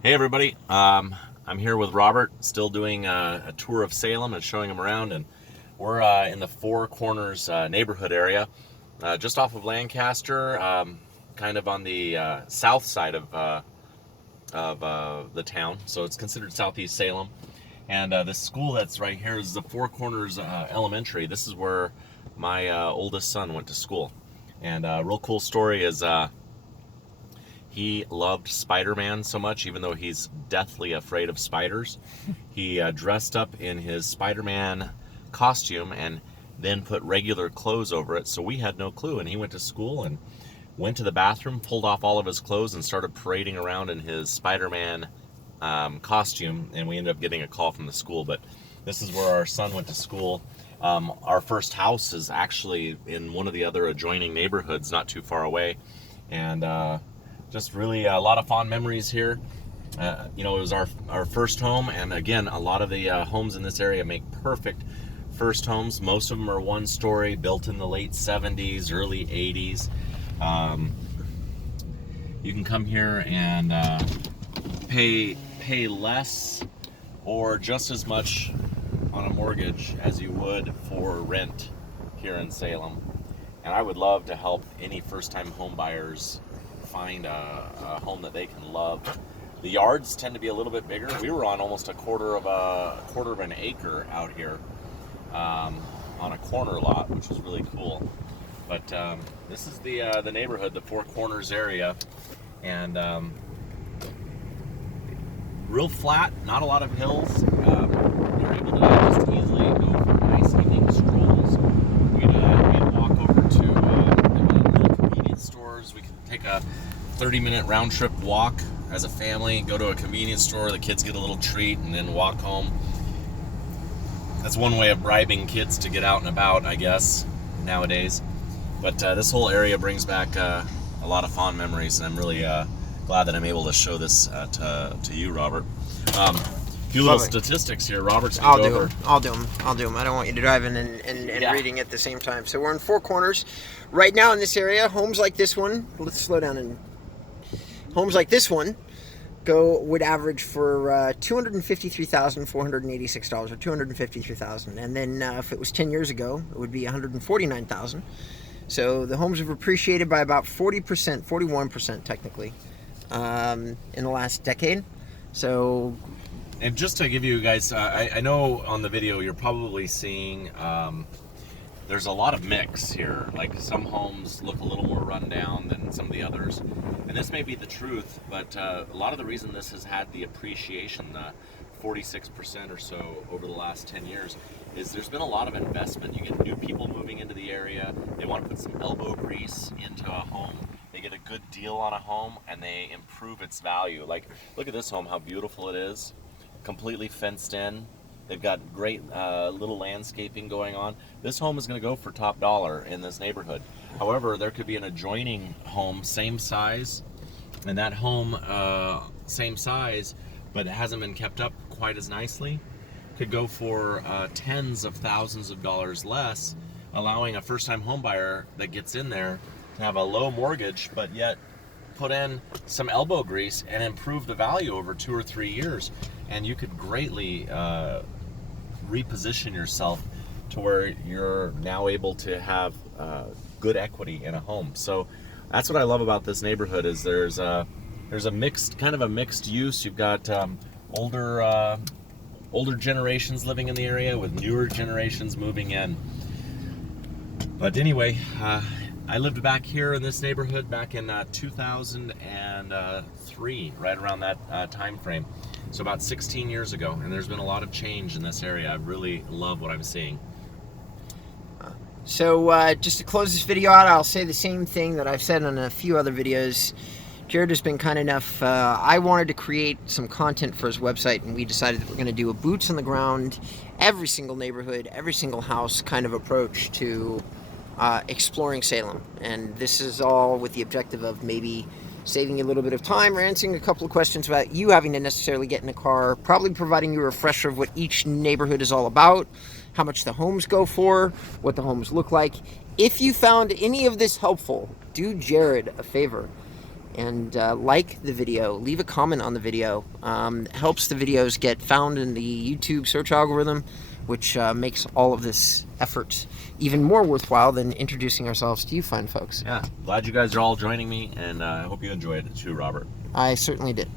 Hey everybody, I'm here with Robert, still doing a tour of Salem and showing him around, and we're in the Four Corners neighborhood area, just off of Lancaster, kind of on the south side of the town, so it's considered Southeast Salem. And the school that's right here is the Four Corners Elementary. This is where my oldest son went to school, and a real cool story is he loved Spider-Man so much, even though he's deathly afraid of spiders. He dressed up in his Spider-Man costume and then put regular clothes over it, so we had no clue. And he went to school and went to the bathroom, pulled off all of his clothes, and started parading around in his Spider-Man costume, and we ended up getting a call from the school. But this is where our son went to school. Our first house is actually in one of the other adjoining neighborhoods not too far away, and just really a lot of fond memories here. It was our first home, and again, a lot of the homes in this area make perfect first homes. Most of them are one story, built in the late 70s, early 80s. You can come here and pay less or just as much on a mortgage as you would for rent here in Salem. And I would love to help any first-time home buyers find a home that they can love. The yards tend to be a little bit bigger. We were on almost a quarter of an acre out here on a corner lot, which was really cool. But this is the neighborhood, the Four Corners area, and real flat, not a lot of hills. You're able to just easily go for nice evening strolls. We'd walk over to little convenience stores. We could take a 30-minute round trip walk as a family, go to a convenience store, the kids get a little treat, and then walk home. That's one way of bribing kids to get out and about, I guess, nowadays. But this whole area brings back a lot of fond memories, and I'm really glad that I'm able to show this to you, Robert. A few little statistics here. Robert's going to go over. I'll do them. I don't want you to drive in and reading at the same time. So we're in Four Corners. Right now in this area, homes like this one, let's slow down, and homes like this one would average for $253,486 or $253,000. And then if it was 10 years ago, it would be $149,000. So the homes have appreciated by about 40%, 41% technically, in the last decade. So, and just to give you guys, I know on the video you're probably seeing there's a lot of mix here. Like some homes look a little more run down than some of the others, and this may be the truth, but a lot of the reason this has had the appreciation, 46% or so over the last 10 years, is there's been a lot of investment. You get new people moving into the area. They want to put some elbow grease into a home. They get a good deal on a home, and they improve its value. Like, look at this home, how beautiful it is. Completely fenced in. They've got great little landscaping going on. This home is going to go for top dollar in this neighborhood. However, there could be an adjoining home, same size, and that home, same size, but it hasn't been kept up quite as nicely, could go for tens of thousands of dollars less, allowing a first-time home buyer that gets in there to have a low mortgage, but yet put in some elbow grease and improve the value over 2 or 3 years. And you could greatly reposition yourself to where you're now able to have good equity in a home. So that's what I love about this neighborhood, is there's a mixed use. You've got older generations living in the area with newer generations moving in. But anyway, I lived back here in this neighborhood back in 2003, right around that time frame. So about 16 years ago, and there's been a lot of change in this area. I really love what I'm seeing. So just to close this video out, I'll say the same thing that I've said on a few other videos. Jared has been kind enough. I wanted to create some content for his website, and we decided that we're going to do a boots on the ground, every single neighborhood, every single house kind of approach to exploring Salem. And this is all with the objective of maybe saving you a little bit of time or answering a couple of questions without you having to necessarily get in a car, probably providing you a refresher of what each neighborhood is all about, how much the homes go for, what the homes look like. If you found any of this helpful, do Jared a favor. and like the video, leave a comment on the video. Helps the videos get found in the YouTube search algorithm, which makes all of this effort even more worthwhile than introducing ourselves to you fine folks. Yeah, glad you guys are all joining me, and I hope you enjoyed it too, Robert. I certainly did.